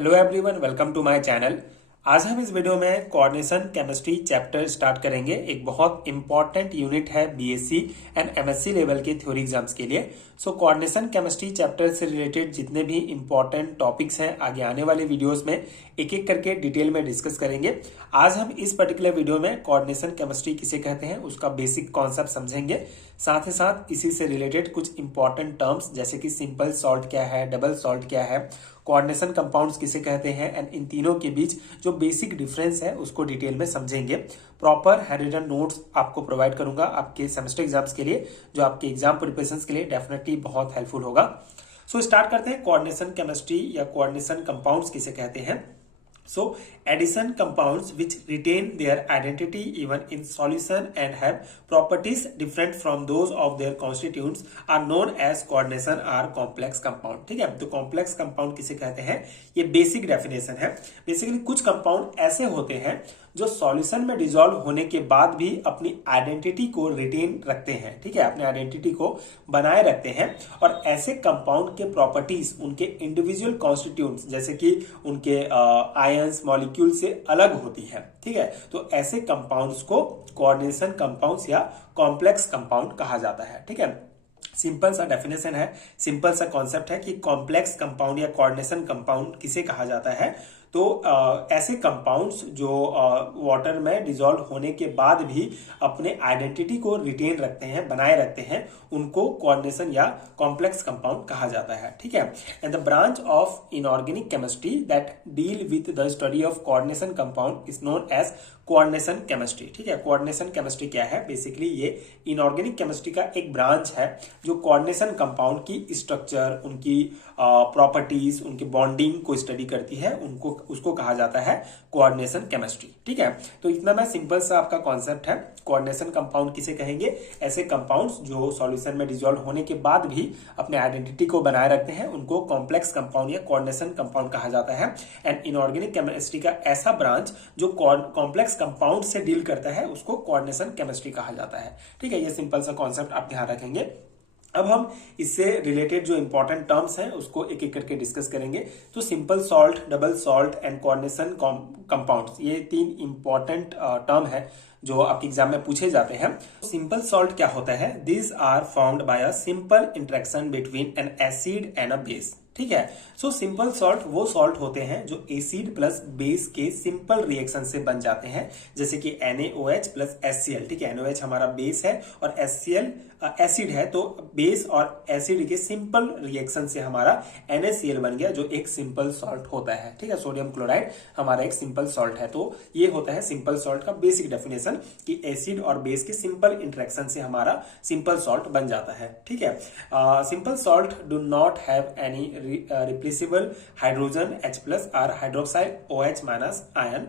Hello everyone, welcome to my channel. आज हम इस वीडियो में कोऑर्डिनेशन केमिस्ट्री चैप्टर स्टार्ट करेंगे। एक बहुत इंपॉर्टेंट यूनिट है बीएससी एंड एमएससी लेवल के थ्योरी एग्जाम्स के लिए। सो कोऑर्डिनेशन केमिस्ट्री चैप्टर से रिलेटेड जितने भी इंपॉर्टेंट टॉपिक्स हैं आगे आने वाले वीडियोस में एक एक करके डिटेल में डिस्कस करेंगे। आज हम इस पर्टिकुलर वीडियो में कोऑर्डिनेशन केमिस्ट्री किसे कहते हैं उसका बेसिक कॉन्सेप्ट समझेंगे। साथ ही साथ इसी से रिलेटेड कुछ इंपॉर्टेंट टर्म्स जैसे कि सिंपल सॉल्ट क्या है, डबल सॉल्ट क्या है, कोऑर्डिनेशन कंपाउंड्स किसे कहते हैं एंड इन तीनों के बीच जो बेसिक डिफरेंस है उसको डिटेल में समझेंगे। प्रॉपर हैंड रिटन नोट्स आपको प्रोवाइड करूंगा आपके सेमेस्टर एग्जाम्स के लिए, जो आपके एग्जाम प्रिपरेशन के लिए डेफिनेटली बहुत हेल्पफुल होगा। सो स्टार्ट करते हैं। कोऑर्डिनेशन केमिस्ट्री या कोऑर्डिनेशन कंपाउंड्स किसे कहते हैं। So, addition compounds which retain their identity even in solution and have properties different from those of their constituents are known as coordination or complex compound। ठीक है, तो complex compound किसे कहते हैं, ये बेसिक डेफिनेशन है। बेसिकली कुछ compound ऐसे होते हैं जो सॉल्यूशन में डिसॉल्व होने के बाद भी अपनी आइडेंटिटी को रिटेन रखते हैं। ठीक है, अपनी आइडेंटिटी को बनाए रखते हैं और ऐसे कंपाउंड के प्रॉपर्टीज उनके इंडिविजुअल कॉन्स्टिट्यूएंट्स जैसे कि उनके आयंस मॉलिक्यूल से अलग होती है। ठीक है, तो ऐसे कंपाउंड्स को कोऑर्डिनेशन कंपाउंड्स या कॉम्प्लेक्स कंपाउंड कहा जाता है। ठीक है, सिंपल सा डेफिनेशन है, सिंपल सा कॉन्सेप्ट है कि कॉम्प्लेक्स कंपाउंड या कोऑर्डिनेशन कंपाउंड किसे कहा जाता है। तो ऐसे कंपाउंड्स जो वाटर में डिसॉल्व होने के बाद भी अपने आइडेंटिटी को रिटेन रखते हैं, बनाए रखते हैं, उनको कोऑर्डिनेशन या कॉम्प्लेक्स कंपाउंड कहा जाता है। ठीक है, and the branch of inorganic chemistry that deal with the study of coordination compound is known as coordination chemistry. ठीक है, कोऑर्डिनेशन केमिस्ट्री क्या है, बेसिकली ये इनऑर्गेनिक केमिस्ट्री का एक ब्रांच है जो कोऑर्डिनेशन कंपाउंड की स्ट्रक्चर, उनकी प्रॉपर्टीज, उनकी बॉन्डिंग को स्टडी करती है, उसको कहा जाता है कोऑर्डिनेशन केमिस्ट्री। ठीक है, तो इतना मैं सिंपल सा आपका कॉन्सेप्ट है। कोऑर्डिनेशन कंपाउंड किसे कहेंगे, ऐसे कंपाउंड्स जो सॉल्यूशन में डिसॉल्व होने के बाद भी अपने आइडेंटिटी को बनाए रखते हैं, उनको कॉम्प्लेक्स कंपाउंड या कोऑर्डिनेशन कंपाउंड कहा जाता है। एंड इनऑर्गेनिक केमिस्ट्री का ऐसा ब्रांच जो कॉम्प्लेक्स कंपाउंड से डील करता है उसको कोऑर्डिनेशन केमिस्ट्री कहा जाता है। ठीक है, ये सिंपल सा कॉन्सेप्ट आप ध्यान रखेंगे। अब हम इससे रिलेटेड जो इंपॉर्टेंट टर्म्स हैं उसको एक एक करके डिस्कस करेंगे। तो simple salt, double salt and coordination compounds, ये तीन इंपॉर्टेंट टर्म है जो आपके एग्जाम में पूछे जाते हैं। सिंपल सॉल्ट क्या होता है, these are formed by a simple interaction between an acid and a base. ठीक है, सो सिंपल सॉल्ट वो सॉल्ट होते हैं जो एसिड प्लस बेस के सिंपल रिएक्शन से बन जाते हैं, जैसे कि NaOH प्लस HCl। ठीक है, NaOH हमारा बेस है और HCl एसिड है, तो बेस और एसिड के सिंपल रिएक्शन से हमारा NaCl बन गया जो एक सिंपल सॉल्ट होता है। ठीक है, सोडियम क्लोराइड हमारा एक सिंपल सॉल्ट है। तो ये होता है सिंपल सॉल्ट का बेसिक डेफिनेशन कि एसिड और बेस के सिंपल इंटरेक्शन से हमारा सिंपल सॉल्ट बन जाता है। ठीक है, simple salt do not have any replaceable hydrogen H plus or hydroxide OH minus ion,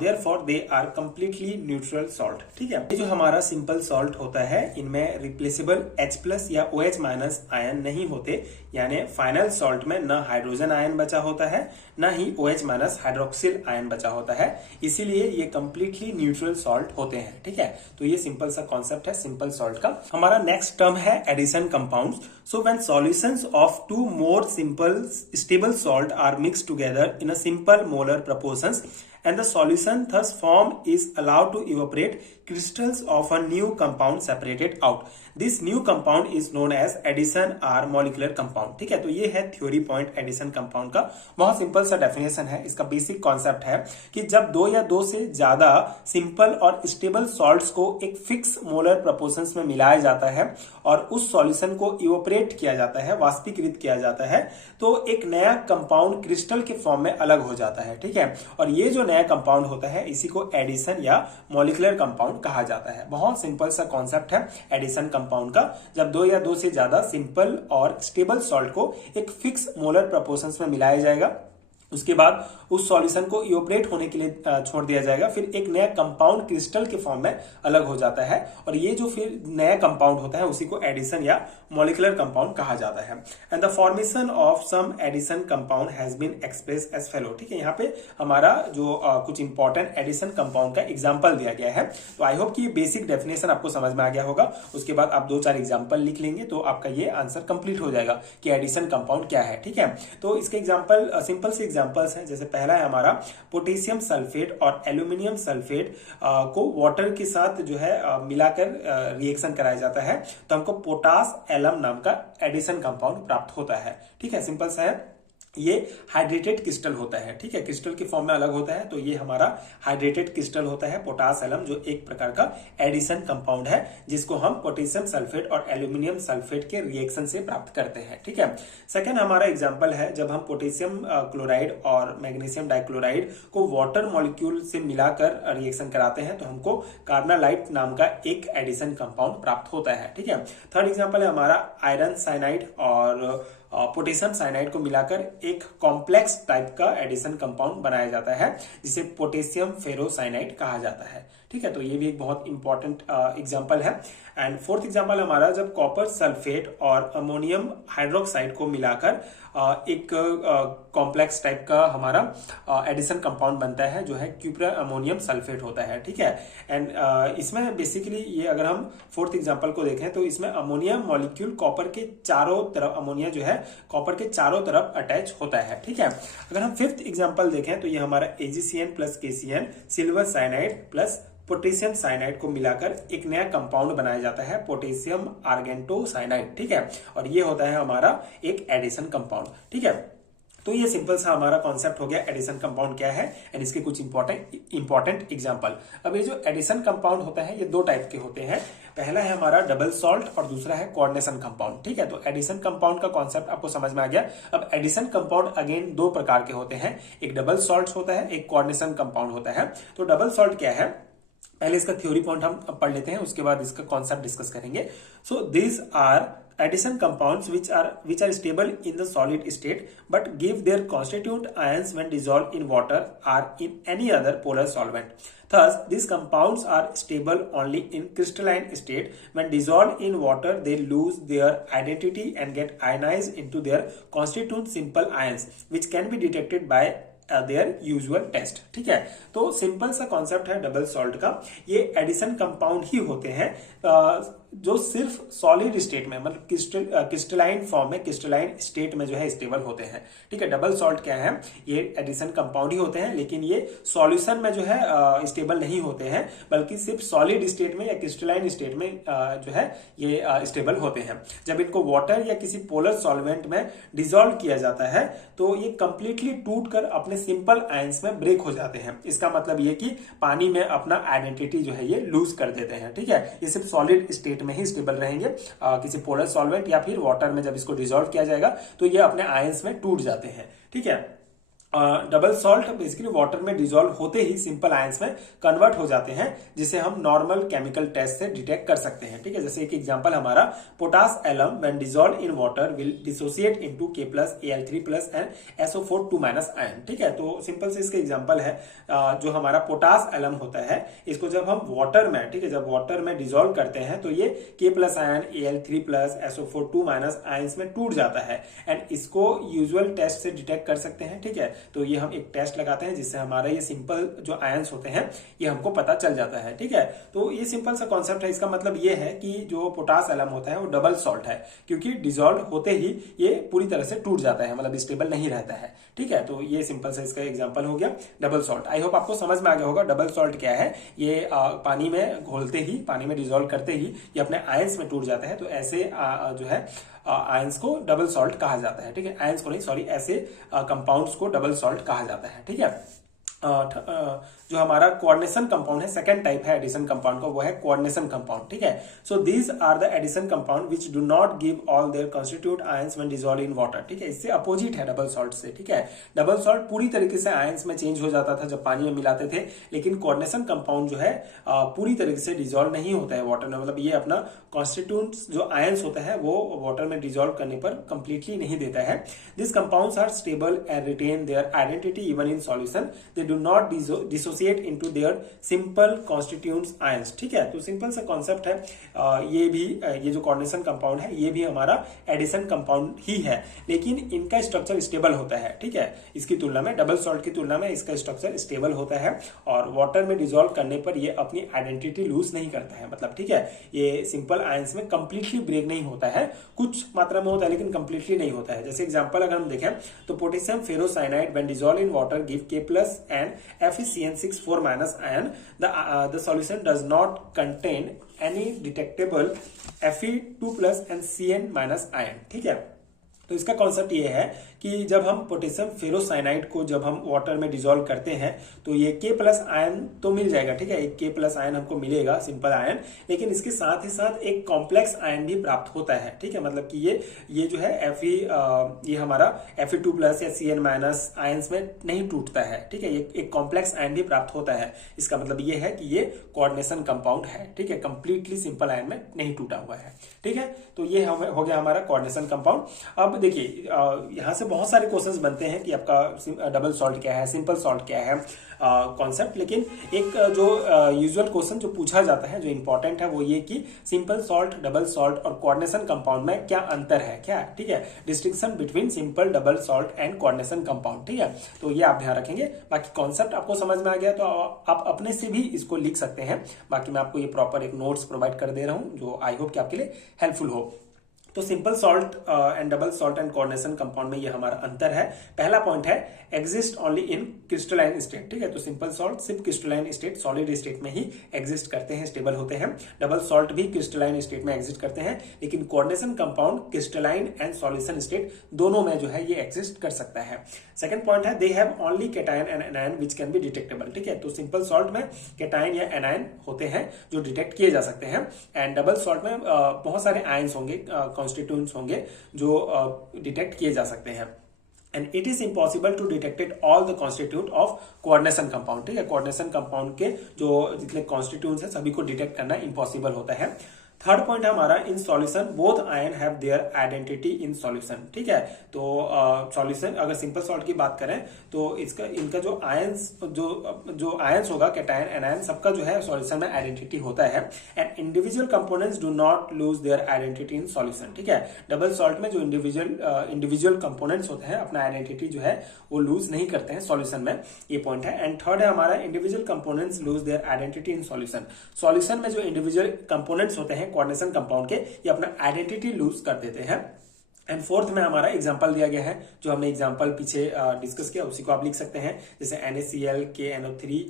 therefore they are completely neutral salt। ठीक है, ये जो हमारा सिंपल सॉल्ट होता है इनमें रिप्लेसेबल H प्लस या OH माइनस आयन नहीं होते, यानी फाइनल सॉल्ट में न हाइड्रोजन आयन बचा होता है न ही OH माइनस हाइड्रोक्सिल आयन बचा होता है, इसीलिए ये कंप्लीटली न्यूट्रल सॉल्ट होते हैं। ठीक है, तो ये सिंपल सा कॉन्सेप्ट है सिंपल सॉल्ट का। हमारा नेक्स्ट टर्म है addition compounds. So when solutions of two more simple stable salt are mixed together in a simple molar proportions and the solution thus formed is allowed to evaporate, crystals of a new compound separated out. This new compound is known as addition or molecular compound। ठीक है, तो ये है theory point addition compound का। बहुत simple सा definition है, इसका बेसिक कॉन्सेप्ट है कि जब दो या दो से ज्यादा सिंपल और स्टेबल सॉल्ट्स को एक फिक्स मोलर प्रोपोर्शंस में मिलाया जाता है और उस सॉल्यूशन को इवोपरेट किया जाता है, वाष्पीकृत किया जाता है, तो एक नया कंपाउंड क्रिस्टल के फॉर्म में अलग हो जाता है। ठीक है, और ये जो नया कंपाउंड होता है इसी को एडिशन या मॉलिक्यूलर कंपाउंड कहा जाता है। बहुत सिंपल सा कॉन्सेप्ट है एडिशन कंपाउंड का। जब दो या दो से ज्यादा सिंपल और स्टेबल सॉल्ट को एक फिक्स मोलर प्रोपोर्शंस में मिलाया जाएगा, उसके बाद उस सॉल्यूशन को इवोपरेट होने के लिए छोड़ दिया जाएगा, फिर एक नया कंपाउंड क्रिस्टल के फॉर्म में अलग हो जाता है और ये जो फिर नया कंपाउंड होता है उसी को एडिशन या मॉलिक्यूलर कंपाउंड कहा जाता है। And the formation of some addition compound has been express as follow. ठीक है, यहाँ पे हमारा जो कुछ इंपॉर्टेंट एडिशन कंपाउंड का एग्जाम्पल दिया गया है। तो आई होप कि ये बेसिक डेफिनेशन आपको समझ में आ गया होगा। उसके बाद आप दो चार एग्जाम्पल लिख लेंगे तो आपका ये आंसर कंप्लीट हो जाएगा कि एडिशन कंपाउंड क्या है। ठीक है, तो इसके एग्जाम्पल सिंपल से एग्जांपल्स हैं, जैसे पहला है हमारा पोटेशियम सल्फेट और एल्यूमिनियम सल्फेट को वाटर के साथ जो है मिलाकर रिएक्शन कराया जाता है, तो हमको पोटास एलम नाम का एडिशन कंपाउंड प्राप्त होता है। ठीक है, सिंपल सा है। ये हाइड्रेटेड क्रिस्टल होता है, ठीक है, क्रिस्टल के फॉर्म में अलग होता है, तो ये हमारा हाइड्रेटेड क्रिस्टल होता है पोटास एलम, जो एक प्रकार का एडिशन कंपाउंड है जिसको हम पोटेशियम सल्फेट और एल्यूमिनियम सल्फेट के रिएक्शन से प्राप्त करते हैं। ठीक है, सेकेंड हमारा एग्जांपल है जब हम पोटेशियम क्लोराइड और मैग्नीशियम डाइक्लोराइड को वाटर मॉलिक्यूल से मिलाकर रिएक्शन कराते हैं, तो हमको कार्नालाइट नाम का एक एडिशन कंपाउंड प्राप्त होता है। ठीक है, थर्ड एग्जांपल है हमारा आयरन साइनाइड और पोटेशियम साइनाइड को मिलाकर एक कॉम्प्लेक्स टाइप का एडिशन कंपाउंड बनाया जाता है जिसे पोटेशियम फेरोसाइनाइड कहा जाता है। ठीक है, तो ये भी एक बहुत इंपॉर्टेंट एग्जांपल है। एंड फोर्थ एग्जांपल हमारा जब कॉपर सल्फेट और अमोनियम हाइड्रोक्साइड को मिलाकर एक कॉम्प्लेक्स टाइप का हमारा एडिशन कंपाउंड बनता है जो है क्यूप्रा अमोनियम सल्फेट होता है। ठीक है, एंड इसमें बेसिकली ये अगर हम फोर्थ एग्जांपल को देखें तो इसमें अमोनिया मॉलिक्यूल कॉपर के चारों तरफ, अमोनिया जो है कॉपर के चारों तरफ अटैच होता है। ठीक है, अगर हम फिफ्थ एग्जांपल देखें तो ये हमारा AgCN plus KCN silver cyanide plus potassium cyanide को मिलाकर एक नया कंपाउंड बनाया जाता है पोटेशियम आर्गेंटो साइनाइड। ठीक है, और ये होता है हमारा एक एडिशन कंपाउंड। ठीक है, तो ये सिंपल सा हमारा कॉन्सेप्ट हो गया एडिशन कंपाउंड क्या है एंड इसके कुछ इंपॉर्टेंट एग्जांपल। अब ये जो एडिशन कंपाउंड होता है ये दो टाइप के होते हैं, पहला है हमारा डबल सॉल्ट और दूसरा है कोऑर्डिनेशन कंपाउंड। ठीक है, तो एडिशन कंपाउंड का कॉन्सेप्ट आपको समझ में आ गया। अब एडिशन कंपाउंड अगेन दो प्रकार के होते हैं, एक डबल सॉल्ट होता है, एक कोऑर्डिनेशन कंपाउंड होता है। तो डबल सॉल्ट क्या है, पहले इसका थ्योरी पॉइंट हम पढ़ लेते हैं, उसके बाद इसका कॉन्सेप्ट डिस्कस करेंगे। So these are addition compounds which are stable in the solid state but give their constituent ions when dissolved in water or in any other polar solvent. Thus, these compounds are stable only in crystalline state. When dissolved in water, they lose their identity and get ionized into their constituent simple ions, which can be detected by their usual test. ठीक है, तो simple सा concept है double salt का। ये addition compound ही होते हैं जो सिर्फ सॉलिड स्टेट में, मतलब क्रिस्टलाइन फॉर्म में, क्रिस्टलाइन स्टेट में जो है स्टेबल होते हैं। ठीक है, डबल सॉल्ट क्या है, ये एडिशन कंपाउंड ही होते हैं लेकिन ये सॉल्यूशन में जो है स्टेबल नहीं होते हैं, बल्कि सिर्फ सॉलिड स्टेट में या क्रिस्टलाइन स्टेट में जो है ये स्टेबल होते हैं। जब इनको वाटर या किसी पोलर सॉल्वेंट में डिसॉल्व किया जाता है तो ये कंप्लीटली टूट कर अपने सिंपल आयंस में ब्रेक हो जाते हैं। इसका मतलब ये कि पानी में अपना आइडेंटिटी जो है ये लूज कर देते हैं। ठीक है, ये सिर्फ सॉलिड स्टेट में ही स्टेबल रहेंगे, किसी पोलर सॉल्वेंट या फिर वाटर में जब इसको डिसॉल्व किया जाएगा तो ये अपने आयंस में टूट जाते हैं। ठीक है, डबल सॉल्ट बेसिकली वाटर में डिसॉल्व होते ही सिंपल आयंस में कन्वर्ट हो जाते हैं, जिसे हम नॉर्मल केमिकल टेस्ट से डिटेक्ट कर सकते हैं। ठीक है, जैसे एक एग्जांपल हमारा potash alum when dissolve in water will dissociate into K+Al3+ and SO4 2- ion. ठीक है, तो सिंपल से इसका एग्जांपल है जो हमारा पोटास एलम होता है, इसको जब हम वाटर में, ठीक है, जब वाटर में डिसॉल्व करते हैं तो ये K+ ion Al3+ SO4 2- ions में टूट जाता है एंड इसको यूजुअल टेस्ट से डिटेक्ट कर सकते हैं। ठीक है, तो ये हम एक टेस्ट लगाते हैं जिससे हमारा ये सिंपल जो आयंस होते हैं ये हमको पता चल जाता है। ठीक है, तो ये सिंपल सा कॉन्सेप्ट है। इसका मतलब ये है कि जो पोटास एलम होता है वो डबल सॉल्ट है, क्योंकि डिसॉल्व होते ही ये पूरी तरह से टूट जाता है, मतलब स्टेबल नहीं रहता है। ठीक है, तो ये सिंपल से इसका एग्जांपल हो गया डबल सॉल्ट। आई होप आपको समझ में आ गया होगा डबल सॉल्ट क्या है। ये पानी में घोलते ही, पानी में डिसॉल्व करते ही ये अपने आयंस में टूट जाता है, तो ऐसे जो है आयंस को डबल सॉल्ट कहा जाता है। ठीक है, आयंस को नहीं, सॉरी, ऐसे कंपाउंड्स को डबल सॉल्ट कहा जाता है। ठीक है, जो हमारा कोऑर्डिनेशन कंपाउंड है, सेकंड टाइप है एडिशन कंपाउंड का, वो है कोऑर्डिनेशन कंपाउंड। ठीक है, so these are the addition compound which do not give all their constitute ions when dissolve in water. ठीक है, इससे अपोजिट है डबल सॉल्ट से। ठीक है, डबल सॉल्ट पूरी तरीके से आयंस में चेंज हो जाता था जब पानी में मिलाते थे, लेकिन कोऑर्डिनेशन कंपाउंड जो है पूरी तरीके से डिसॉल्व नहीं होता है वाटर में, मतलब ये अपना कॉन्स्टिट्यूट जो आयंस होता है वो वाटर में डिसॉल्व करने पर कंप्लीटली नहीं देता है। This compounds are stable and retain their identity even in solution. They do not dissociate into their simple constituents ions. ठीक है, तो सिंपल सा कॉन्सेप्ट है। ये जो कोऑर्डिनेशन कंपाउंड है ये भी हमारा एडिशन कंपाउंड ही है, लेकिन इनका स्ट्रक्चर स्टेबल होता है। ठीक है, इसकी तुलना में डबल सॉल्ट की तुलना में इसका स्ट्रक्चर स्टेबल होता है और वाटर में डिसॉल्व करने पर ये अपनी आइडेंटिटी लूज नहीं करता है। मतलब ठीक है, ये सिंपल आयंस में कंप्लीटली ब्रेक नहीं होता है, कुछ मात्रा में होता है लेकिन कंप्लीटली नहीं होता है। जैसे एग्जांपल अगर हम देखें तो potassium ferrocyanide when dissolve in water give K+ and FeCN6 4- ion. The solution does not contain any detectable Fe2+ and Cn- ion। ठीक है, तो इसका कॉन्सेप्ट ये है कि जब हम पोटेशियम फेरोसाइनाइड को जब हम वाटर में डिसॉल्व करते हैं तो ये K+ आयन तो मिल जाएगा। ठीक है, एक K+ आयन हमको मिलेगा, सिंपल आयन, लेकिन इसके साथ ही साथ एक कॉम्प्लेक्स आयन भी प्राप्त होता है। ठीक है, मतलब कि ये जो है ये हमारा Fe2+ या Cn- आयंस में नहीं टूटता है। ठीक है, ये एक कॉम्प्लेक्स आयन भी प्राप्त होता है। इसका मतलब ये है कि ये कोऑर्डिनेशन कंपाउंड है। ठीक है, कंप्लीटली सिंपल आयन में नहीं टूटा हुआ है। ठीक है, तो ये हो गया हमारा कोऑर्डिनेशन कंपाउंड। अब देखिए यहां से बहुत सारे क्वेश्चंस बनते हैं कि आपका डबल सॉल्ट क्या है, सिंपल सॉल्ट क्या है कॉन्सेप्ट, लेकिन एक जो यूजुअल क्वेश्चन जो पूछा जाता है जो इंपॉर्टेंट है वो ये कि सिंपल सॉल्ट, डबल सॉल्ट और कोऑर्डिनेशन कंपाउंड में क्या अंतर है, क्या है। ठीक है, distinction between simple, double salt and coordination compound. ठीक है, तो ये आप ध्यान रखेंगे। बाकी कॉन्सेप्ट आपको समझ में आ गया तो आप अपने से भी इसको लिख सकते हैं। बाकी मैं आपको ये प्रॉपर एक नोट्स प्रोवाइड कर दे रहा हूं जो आई होप कि आपके लिए हेल्पफुल हो। तो simple salt and double salt and coordination compound में ये हमारा अंतर है। पहला पॉइंट है exist only in crystalline state. ठीक है, तो सिंपल सॉल्ट सिर्फ क्रिस्टलाइन स्टेट, सॉलिड स्टेट में ही एग्जिस्ट करते हैं, स्टेबल होते हैं। डबल सॉल्ट भी क्रिस्टलाइन स्टेट में एग्जिस्ट करते हैं, लेकिन coordination compound crystalline and solution state दोनों में जो है ये एग्जिस्ट कर सकता है। सेकंड पॉइंट है they have only cation and anion which can be detectable. ठीक है, तो सिंपल सॉल्ट में कैटायन या एनायन होते हैं जो डिटेक्ट किए जा सकते हैं, एंड डबल सॉल्ट में बहुत सारे आयंस होंगे, कॉन्स्टिट्यूएंट्स होंगे जो डिटेक्ट किए जा सकते हैं। And it is impossible to detected all the constitute of coordination compound. ठीक है, कोऑर्डिनेशन कंपाउंड के जो जितने कॉन्स्टिट्यूएंट्स हैं सभी को डिटेक्ट करना इम्पॉसिबल होता है। थर्ड पॉइंट है हमारा in solution both ion have their identity in solution. ठीक है, तो सॉल्यूशन अगर सिंपल सॉल्ट की बात करें तो इनका जो आयंस होगा कैटायन एनायन सबका जो है सॉल्यूशन में आइडेंटिटी होता है, and individual components do not lose their identity in solution. ठीक है, डबल सॉल्ट में जो इंडिविजुअल कंपोनेंट्स होते हैं अपना आइडेंटिटी जो है वो लूज नहीं करते हैं सॉल्यूशन में, ये पॉइंट है। एंड थर्ड है हमारा individual components lose their identity in solution. Solution में जो इंडिविजुअल कंपोनेंट्स होते हैं कोऑर्डिनेशन कंपाउंड के ये अपना आइडेंटिटी लूज कर देते हैं। एंड फोर्थ में हमारा एग्जांपल दिया गया है, जो हमने एग्जांपल पीछे डिस्कस किया उसी को आप लिख सकते हैं, जैसे NaCl, KNO3,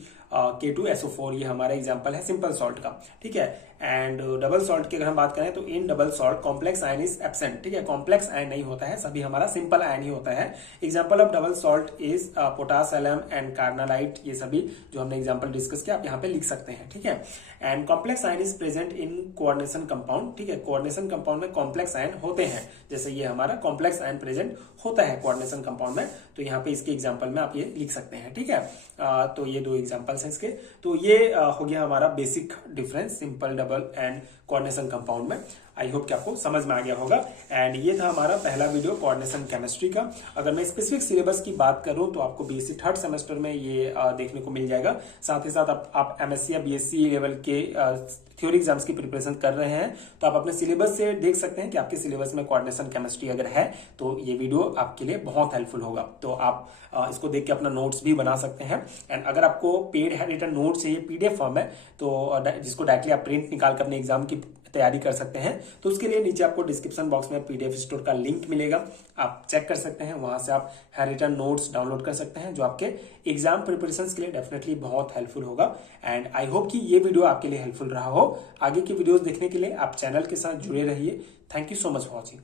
K2SO4 ये हमारा एग्जांपल है सिंपल सॉल्ट का। ठीक है, एंड डबल सॉल्ट की अगर हम बात करें तो in double salt complex ion is absent. ठीक है, कॉम्प्लेक्स आयन नहीं होता है, सभी हमारा सिंपल आयन ही होता है। Example of double salt is potash alum and carnallite, ये सभी जो हमने एग्जांपल डिस्कस किया आप यहाँ पे लिख सकते हैं। ठीक है, and complex ion is present in coordination compound. ठीक है, कोऑर्डिनेशन कंपाउंड में कॉम्प्लेक्स आयन होते हैं, जैसे ये हमारा कॉम्प्लेक्स आयन प्रेजेंट होता है कोऑर्डिनेशन कंपाउंड में, तो यहाँ पे इसके एग्जांपल में आप ये लिख सकते हैं। ठीक है, तो ये दो एग्जांपल्स हैं इसके। तो ये हो गया हमारा basic difference simple, double and coordination compound में। आई होप कि आपको समझ में आ गया होगा। एंड ये था हमारा पहला वीडियो कोऑर्डिनेशन केमिस्ट्री का। अगर मैं स्पेसिफिक सिलेबस की बात करूं तो आपको बीएससी थर्ड सेमेस्टर में ये देखने को मिल जाएगा। साथ ही साथ आप एमएससी या बीएससी लेवल के थ्योरी एग्जाम्स की प्रिपरेशन कर रहे हैं तो आप अपने सिलेबस से देख सकते हैं कि आपके सिलेबस में कोऑर्डिनेशन केमिस्ट्री अगर है तो ये वीडियो आपके लिए बहुत हेल्पफुल होगा। तो आप इसको देख के अपना नोट्स भी बना सकते हैं। एंड अगर आपको पेड है रिटर्न नोट चाहिए पीडीएफ फॉर्म में, तो जिसको डायरेक्टली आप प्रिंट निकाल कर अपने एग्जाम की तैयारी कर सकते हैं, तो उसके लिए नीचे आपको डिस्क्रिप्शन बॉक्स में पीडीएफ स्टोर का लिंक मिलेगा, आप चेक कर सकते हैं। वहां से आप हैंड रिटन नोट्स डाउनलोड कर सकते हैं जो आपके एग्जाम प्रिपरेशन के लिए डेफिनेटली बहुत हेल्पफुल होगा। एंड आई होप कि ये वीडियो आपके लिए हेल्पफुल रहा हो। आगे की वीडियोस देखने के लिए आप चैनल के साथ जुड़े रहिए। Thank you so much for watching.